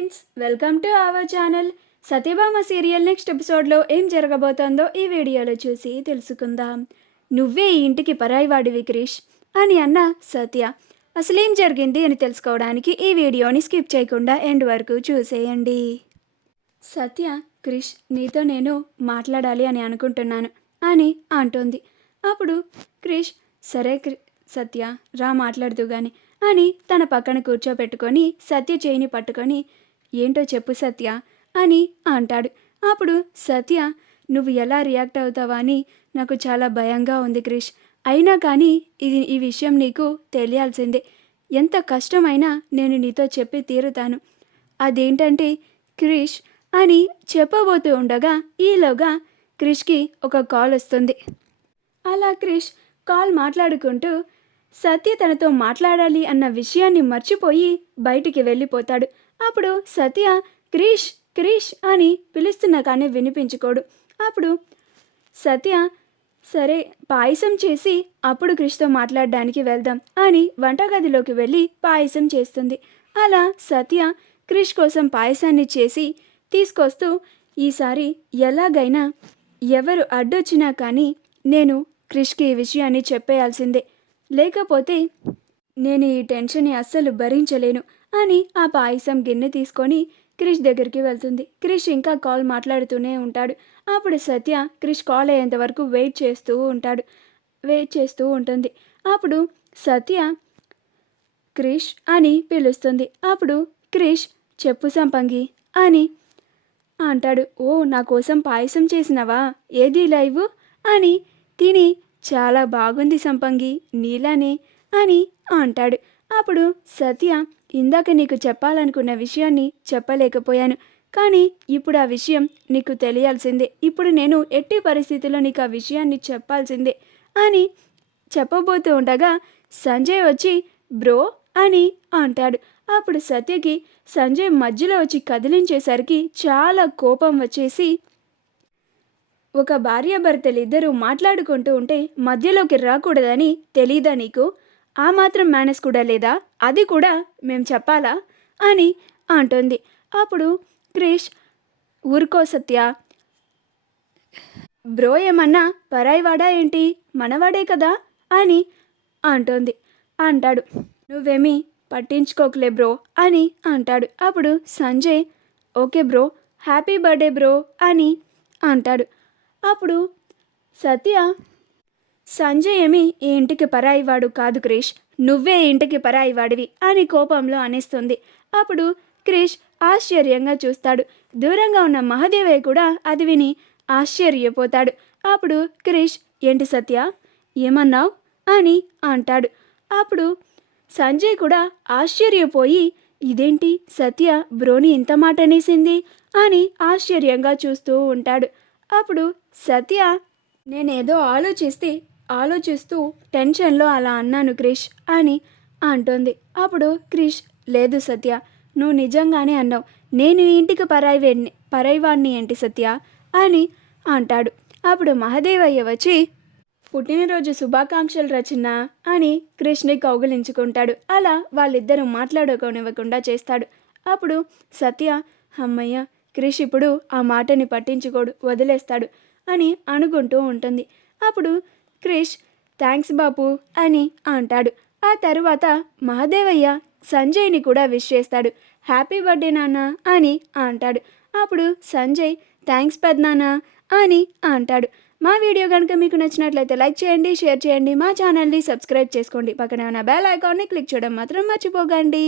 Friends, welcome to our channel. Satyabhama serial next ఎపిసోడ్లో ఏం జరగబోతోందో ఈ వీడియోలో చూసి తెలుసుకుందాం. నువ్వే ఈ ఇంటికి పరాయివాడివి క్రిష్ అని అన్న సత్య. అసలేం జరిగింది అని తెలుసుకోవడానికి ఈ వీడియోని స్కిప్ చేయకుండా ఎండ్ వరకు చూసేయండి. సత్య, క్రిష్ నీతో నేను మాట్లాడాలి అని అనుకుంటున్నాను అని అంటుంది. అప్పుడు క్రిష్, సరే సత్య రా మాట్లాడుతూ గాని అని తన పక్కన కూర్చోబెట్టుకొని సత్య చేయిని పట్టుకొని, ఏంటో చెప్పు సత్య అని అంటాడు. అప్పుడు సత్య, నువ్వు ఎలా రియాక్ట్ అవుతావా అని నాకు చాలా భయంగా ఉంది క్రిష్. అయినా కానీ ఈ విషయం నీకు తెలియాల్సిందే. ఎంత కష్టమైనా నేను నీతో చెప్పి తీరుతాను. అదేంటంటే క్రిష్ అని చెప్పబోతూ ఉండగా ఈలోగా క్రిష్కి ఒక కాల్ వస్తుంది. అలా క్రిష్ కాల్ మాట్లాడుకుంటూ సత్య తనతో మాట్లాడాలి అన్న విషయాన్ని మర్చిపోయి బయటికి వెళ్ళిపోతాడు. అప్పుడు సత్య క్రిష్ క్రిష్ అని పిలుస్తున్నా కానీ వినిపించుకోడు. అప్పుడు సత్య, సరే పాయసం చేసి అప్పుడు క్రిష్తో మాట్లాడడానికి వెళ్దాం అని వంటగదిలోకి వెళ్ళి పాయసం చేస్తుంది. అలా సత్య క్రిష్ కోసం పాయసాన్ని చేసి తీసుకొస్తూ, ఈసారి ఎలాగైనా ఎవరు అడ్డొచ్చినా కానీ నేను క్రిష్కి ఈ విషయాన్ని చెప్పేయాల్సిందే, లేకపోతే నేను ఈ టెన్షన్ని అస్సలు భరించలేను అని ఆ పాయసం గిన్నె తీసుకొని క్రిష్ దగ్గరికి వెళ్తుంది. క్రిష్ ఇంకా కాల్ మాట్లాడుతూనే ఉంటాడు. అప్పుడు సత్య క్రిష్ కాల్ అయ్యేంత వరకు వెయిట్ చేస్తూ ఉంటుంది. అప్పుడు సత్య క్రిష్ అని పిలుస్తుంది. అప్పుడు క్రిష్, చెప్పు సంపంగి అని అంటాడు. ఓ, నా కోసం పాయసం చేసినవా, ఏది లైవ్ అని తిని, చాలా బాగుంది సంపంగి, నీలానే అని అంటాడు. అప్పుడు సత్య, ఇందాక నీకు చెప్పాలనుకున్న విషయాన్ని చెప్పలేకపోయాను, కానీ ఇప్పుడు ఆ విషయం నీకు తెలియాల్సిందే. ఇప్పుడు నేను ఎట్టి పరిస్థితుల్లో నీకు ఆ విషయాన్ని చెప్పాల్సిందే అని చెప్పబోతూ ఉండగా సంజయ్ వచ్చి బ్రో అని అంటాడు. అప్పుడు సత్యకి సంజయ్ మధ్యలో వచ్చి కదిలించేసరికి చాలా కోపం వచ్చేసి, ఒక భార్యాభర్తలిద్దరూ మాట్లాడుకుంటూ ఉంటే మధ్యలోకి రాకూడదని తెలీదా నీకు? ఆ మాత్రం మేనేజ్ కూడా లేదా? అది కూడా మేం చెప్పాలా అని అంటుంది. అప్పుడు క్రిష్, ఊరుకో సత్య, బ్రో ఏమన్నా పరాయివాడా ఏంటి, మనవాడే కదా అని అంటాడు. నువ్వేమీ పట్టించుకోకలే బ్రో అని అంటాడు. అప్పుడు Sanjay, okay bro, happy birthday bro అని అంటాడు. అప్పుడు సత్య, సంజయ్ ఏమి ఈ ఇంటికి పరాయివాడు కాదు క్రిష్, నువ్వే ఇంటికి పరాయివాడివి అని కోపంలో అనేస్తుంది. అప్పుడు క్రిష్ ఆశ్చర్యంగా చూస్తాడు. దూరంగా ఉన్న మహాదేవయ్య కూడా అది విని ఆశ్చర్యపోతాడు. అప్పుడు క్రిష్, ఏంటి సత్య ఏమన్నావు అని అంటాడు. అప్పుడు సంజయ్ కూడా ఆశ్చర్యపోయి, ఇదేంటి సత్య బ్రోని ఇంత మాట అనేసింది అని ఆశ్చర్యంగా చూస్తూ ఉంటాడు. అప్పుడు సత్య, నేనేదో ఆలోచిస్తూ టెన్షన్లో అలా అన్నాను క్రిష్ అని అంటుంది. అప్పుడు క్రిష్, లేదు సత్య, నువ్వు నిజంగానే అన్నావు, నేను ఈ ఇంటికి పరాయివాణ్ణి ఏంటి సత్య అని అంటాడు. అప్పుడు మహాదేవయ్య వచ్చి, పుట్టినరోజు శుభాకాంక్షలు రచన అని క్రిష్ని కౌగిలించుకుంటాడు. అలా వాళ్ళిద్దరూ మాట్లాడుకోనివ్వకుండా చేస్తాడు. అప్పుడు సత్య, అమ్మయ్య, క్రిష్ ఇప్పుడు ఆ మాటని పట్టించుకోడు, వదిలేస్తాడు అని అనుకుంటూ ఉంటుంది. అప్పుడు క్రిష్, థ్యాంక్స్ బాపు అని అంటాడు. ఆ తరువాత మహాదేవయ్య సంజయ్ని కూడా విష్ చేస్తాడు. హ్యాపీ బర్త్డే నాన్న అని అంటాడు. అప్పుడు సంజయ్, థ్యాంక్స్ పెద్దనాన్న అని అంటాడు. మా వీడియో కనుక మీకు నచ్చినట్లయితే లైక్ చేయండి, షేర్ చేయండి, మా ఛానల్ని సబ్స్క్రైబ్ చేసుకోండి, పక్కనే ఉన్న బెల్ ఐకాన్ని క్లిక్ చేయడం మాత్రం మర్చిపోకండి.